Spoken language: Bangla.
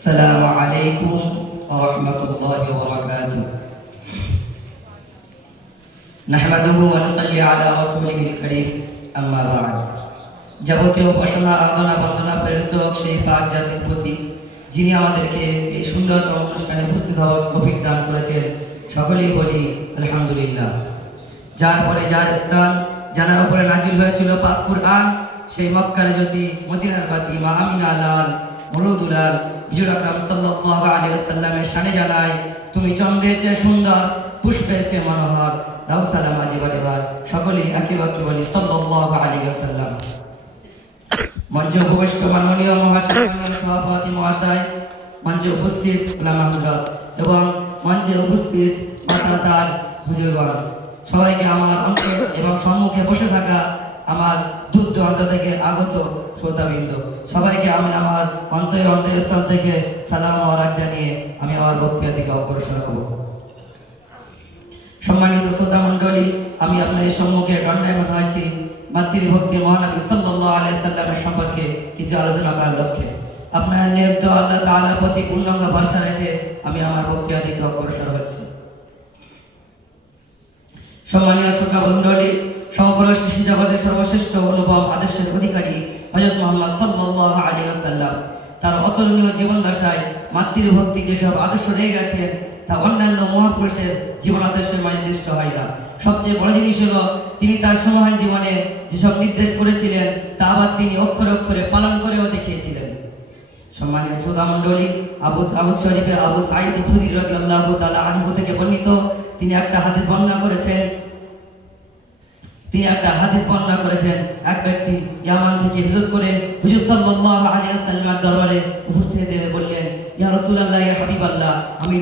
السلام عليكم ورحمة الله وبركاته نحمده ونصلي على رسوله الكريم أما بعد যাবতীয় উপাসনা আরাধনা বন্দনা প্রেরিত সেই পাক জাতির প্রতি যিনি আমাদেরকে এই সুন্দরতম অনুষ্ঠানে উপস্থিত হওয়ার তৌফিক দান করেছেন সকলেই বলি আলহামদুলিল্লাহ। যার পরে যার স্থান জানার উপরে নাজিল হয়েছিল পাক কুরআন, সেই মক্কার জ্যোতি মদিনার বাতি মা আমিনা লাল মুরুদুলাল হুজুর আকরাম সাল্লাল্লাহু আলাইহি ওয়াসাল্লামের শানে জানাই, তুমি চন্দ্রের চেয়ে সুন্দর, পুষ্পের চেয়ে মনোহর। রাও সালাম আজিবার এবার সকলেই একে বাক্যে বলি সাল্লাল্লাহু আলাইহি ওয়াসাল্লাম। মঞ্চে উপবিষ্ট মাননীয় মহাশয়, সভাপতি মহাশয়, মঞ্চে উপস্থিত উলামা হযরত এবং মঞ্চে উপস্থিত মাতাতার হুজুরগণ, সবাইকে আমার অন্তর এবং সম্মুখে বসে থাকা আমার দূর দূরান্ত থেকে আগত শ্রোতাবৃন্দ, সবাইকে আমি আমার অন্তরস্থল থেকে সালাম ও আরাক জানিয়ে আমি আমার বক্তব্য থেকে অগ্রসর হব। সম্মানিত শ্রোতা মণ্ডলী, আমি আপনাদের সম্মুখে দণ্ডায়মান হয়েছি মাতৃভক্তি মহানবী সাল্লাল্লাহু আলাইহি সাল্লামের সম্পর্কে কিছু আলোচনা করার লক্ষ্যে। আপনার নিয়ত আল্লাহ তাআলার প্রতি পূর্ণাঙ্গ ভরসা রেখে আমি আমার বক্তব্য থেকে অগ্রসর হচ্ছি। সম্মানীয় শ্রোতা মণ্ডলী, সমগ্র সৃষ্টি জগতের সর্বশ্রেষ্ঠ অনুপম আদর্শের অধিকারী হযরত মুহাম্মদ সাল্লাল্লাহু আলাইহি ওয়াসাল্লাম তার অতুলনীয় জীবন দশায় মাতৃভক্তি যেসব আদর্শ রয়ে গেছে তা অন্যান্য মহাপুরুষের জীবন আদর্শের মাঝে দৃষ্ট হয় না। সবচেয়ে বড় জিনিস হলো তিনি তার সমহান জীবনে যেসব নির্দেশ করেছিলেন তা আবার তিনি অক্ষরে অক্ষরে পালন করেও দেখিয়েছিলেন। সম্মানিত শ্রোতা মণ্ডলী, আবু শরীফে আবু সাঈদ খুদরি রাদিয়াল্লাহু তাআলা আনহু থেকে বর্ণিত তিনি একটা হাদিস বর্ণনা করেছেন। এক ব্যক্তি ইয়ামান থেকে হিজরত করে হুজুর সাল্লাল্লাহু আলাইহি ওয়াসাল্লামের দরবারে উপস্থিত হয়ে বললেন, ইয়া রাসূলুল্লাহ, ইয়া হাবিবাল্লাহ, আমি